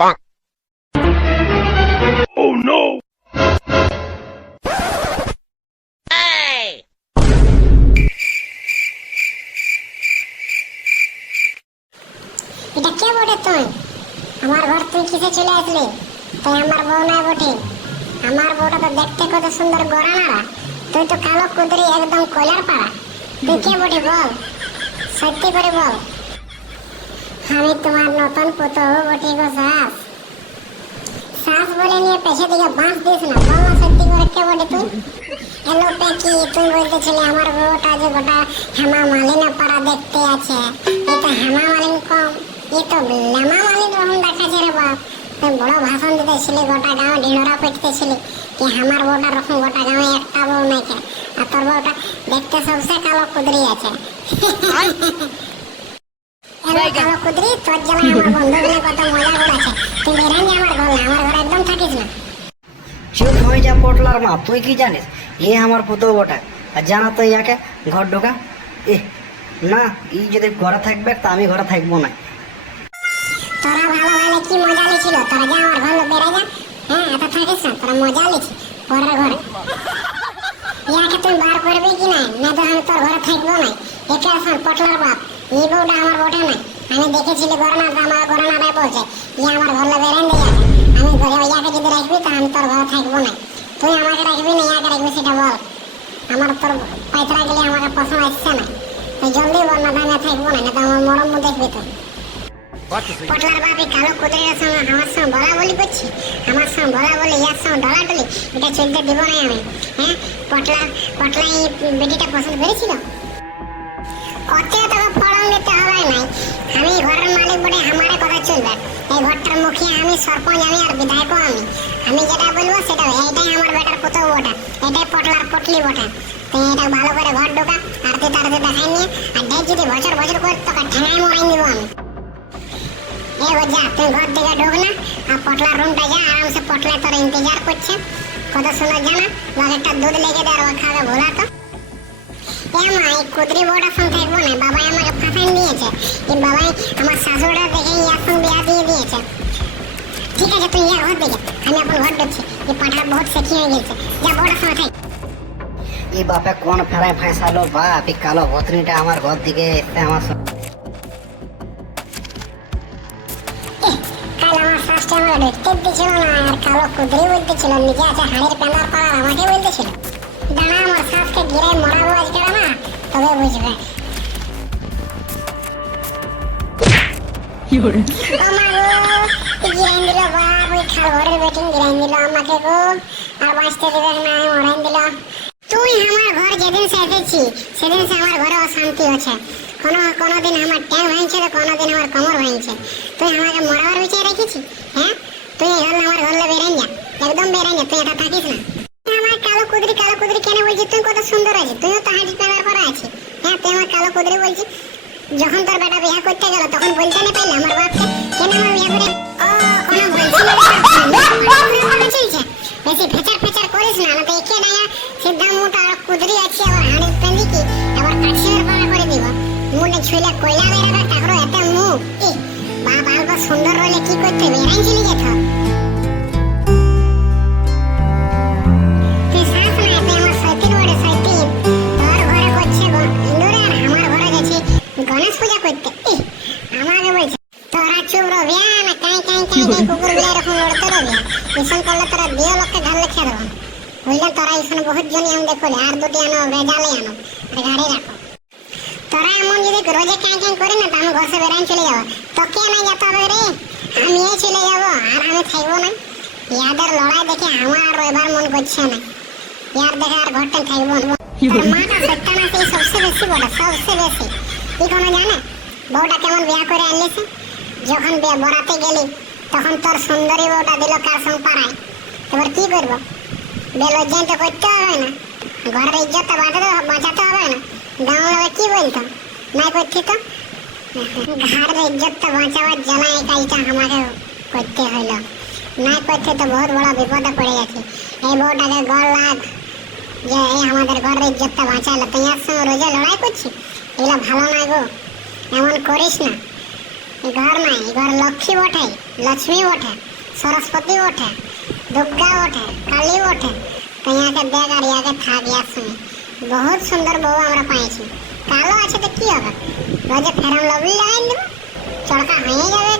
Bonk. Oh no! এটা কে বটে তুই? আমার ঘর তুই কিসে চলে আসলি? তুই আমার বউ না বটে। আমার বউটা তো দেখতে কত সুন্দর গোরানারা, তুই তো কালো কুদরি একদম কয়লার পাড়া। তুই কে বটে বল, সত্যি করে বল। আমি তোমার নতুন পুতৌ বটে গো শাস। শাস বলে নিয়ে পেছনে দিকে বাঁশ দিস না, বল না সত্যি করে কে বটে তুই? হ্যালো পেকি, তুই বলতেছিলি আমার বউটা যে গোটা হেমা মালিনা পাড়া দেখতে আছে। এ তো হেমা মালিন কম, এ তো লেমা মালিন রকম দেখাচ্ছে রে বাপ। তুই বড় ভাষণ দিতেছিলি, গোটা গাঁও ঢিঁড়োরা পেটতেছিলি কি আমার বউটা রকম গোটা গাঁয়ে একটা বউ নাই কে, আর তোর বউটা দেখতে সবসে কালো কুদরি আছে। হ্যালো কালো কুদরি, তোর জ্বালায় আমার বন্ধুগুলো কত মজা করেছে। তুই বেরান যে আমার ঘরে, আমার ঘরে একদম থাকিস না। চুপ হয়ে যা পটলার মা, তুই কি জানিস এ আমার পুতৌ বটে। আর জানা তো ইয়াকে ঘর ঢোকা না, ই যদি ঘরে থাকবে তা আমি ঘরে থাকবো না। তোরা ভালো ভালো কি মজা লিছিল, তোরা যা আমার ঘরে বেড়ে যা। হ্যাঁ এত থাকিস না, তোরা মজা লিছি পরের ঘরে। ইয়াকে তুই বার করবি কি না, না তো আমি তোর ঘরে থাকবো না। একে আসন পটলার বাপ, এই বউটা আমার বটে না। আমি দেখেছিলি গরনা, আমার গরনাটাই বলছে ইয়ে আমার ঘরে বেরেন দিয়ে যাবে। আমি ঘরে ইয়াকে যদি রাখবি তা আমি তোর ঘরে থাকবো না। তুই আমাকে রাখবি না ইয়াকে রাখবি সেটা বল। আমার তোর পাইতরা গেলে আমাকে পছন্দ আসছে না। তুই জলদি বল, না আমি থাকবো না, না তো আমার মরম দেখবি তো। পটলার বাপি কালো কুদরির সঙ্গে আমার সঙ্গে বলা বলি করছি, আমার সঙ্গে বলা বলি ইয়ার সঙ্গে ডলাডলি, এটা চলতে দিব না আমি। হ্যাঁ পটলা এই বেটিটা পছন্দ করেছিল। অত তোকে ফলন দিতে হবে নাই, আমি ঘরের মালিক বটে, আমারে কথা চলবে। এই ঘরটার মুখিয়া আমি, সরপঞ্চ আমি, আর বিধায়কও আমি। আমি যেটা বলবো সেটা, এইটাই আমার বেটার পুতৌ বটে, এটাই পটলার পটলি বটে। তুই এটা ভালো করে ঘর ঢোকা, আরতি তারতি দেখাই নিয়ে, আর দেখ যদি বছর বছর করে তোকে ঠেঙাই মরাই দিব আমি। যা তুই ঘর থেকে ঢোক না, আর পটলার রুমটা যা, আরামসে পটলা তোর ইন্তজার করছে। কত সুন্দর জানা, ওকে একটা দুধ লেগে দেয়, আর ও খাবে ভোলা তো। মা এই কুদরি বউটার সঙ্গে থাকবো না, বাবাই আমাকে ফাঁসাই দিয়েছে। এই বাবাই আমার শাশুড়া দেখে ইয়ার সঙ্গে বিয়া দিয়ে দিয়েছে। ঠিক আছে তুই ইয়া ঘর দিকে, আমি এখন ঘর ঢুকছি। এই পাঠার বহুত সেখি হয়ে গেছে, যা বউটার সঙ্গে থাক। এই বাপে কোন ফেরায় ফাঁসালো বাপ, এই কালো ভত্রিটা আমার ঘর দিকে এসে আমার কাল আমার শাশুড়ি আমাকে ঢুকতে দিচ্ছিল না, আর কালো কুদরি বলতেছিল নিজে আছে হাড়ির পেঁদার পাড়ার, আমাকে বলতেছিল দাঁড়া আমার শাশুকে গিরায় মরাবো আজকে না, তবে বুঝবে। গিরাইন দিল বাপ, ওই খাল ঘরের বেটিং গিরাইন দিল আমাকে গো, আর বাঁচতে দেবে না, মরাইন দিল। তুই আমার ঘর যেদিন সে এসেছি সেদিন সে আমার ঘরে অশান্তি আছে। কোনোদিন আমার ট্যাং ভাঙছে, কোনোদিন আমার কোমর ভাঙছে। তুই আমাকে মরাবার বিচার রেখেছি? হ্যাঁ তুই হল আমার ঘরে বেরেন যা, একদম বেরেন যা, তুই এটা থাকিস না। আমার কালো কুদরি কেন বলছিস? তুই কত সুন্দর আছে, তুইও তো হাঁটি পেলার পরে আছিস। হ্যাঁ তুই আমার কালো কুদরি বলছিস? যখন তোর বেটা বিয়ে করতে গেল তখন বলতে না পারলে আমার বাপকে কেন আমার বিয়ে করে? ও কোনো বলছিল বেশি ফেচার করিস না, না তো একে ডাঙা সিদ্ধা মুঠ আর কুদরি আছে, আবার হাঁড়ির পেন্দি কি আবার কাঠসিমের পাড়া করে দিব। মুখে ছুঁলে কয়লা বেরোবে, তারপরে এত মুখ বাপ আলবা সুন্দর রইলে কি করতে বেরাই চলে যেত। তুই শাস না, তুই আমার সৈতিন বড়ে সৈতিন। তোর ঘরে করছে ইন্দুরে, আর আমার ঘরে গেছে গণেশ পূজা করতে। আমাকে বলছে তোরা চুপ রবি না, কাই কুকুর গুলো এরকম লড়তে রবি। ইসন করলে তোরা বিয়ে লোককে ঘর লিখে দেবো বুঝলে। তোরা ইসন বহুত জনই আমি দেখলে, আর দুটি আনো রেজালে আনো, আর গাড়ি রাখো। তোরা এমন যদি রোজে কাই করি না, তো আমি ঘর সে বেড়াই চলে যাবো। তোকে নাই যেতে হবে রে, আমি চলে যাবো, আর আমি থাকবো না। ইয়াদের লড়াই দেখে আমার এবার মন করছে না, ইয়ার দেখে আর ঘরটা থাকবো না। মাটা সত্যানাশ এই সবচেয়ে বেশি বড়, সবচেয়ে বেশি। কি কোনো জানে বউটা কেমন বিয়া করে আনলিছে? যখন বিয়ে বরাতে গেলি তখন তোর সুন্দরী বউটা দিল কার সঙ্গে পাড়ায়। এবার কি করবো? বেলজ্জাই তো করতে হবে না, ঘরের ইজ্জতটা বাঁচাতে হবে না। গাঁও লোকে কি বলতো, নাই করছি তো ঘরের ইজ্জতটা বাঁচাবার জ্বালা এই কাজটা আমাকে করতে হইল। নাই করতে তো বহুত বড় বিপদে পড়ে গেছে। এই বউটাকে গড় লাগ যে এই আমাদের ঘরের ইজ্জতটা বাঁচালো, তোমার সঙ্গে রোজে লড়াই করছি, এগুলো ভালো না গো, এমন করিস না। এই ঘর নাই, এই ঘর লক্ষ্মী বটে, লক্ষ্মী বটে, সরস্বতী বটে, দুর্গা বটে, কালী বটে। তো ইয়াকে দেখ আর ইয়াকে থাক ইয়ার সঙ্গে। বহুত সুন্দর বউ আমরা পাইছি। কালো আছে তো কি হবে, রোজে ফেরাম লবলি লাগাই দেবো, চড়কা হয়ে যাবে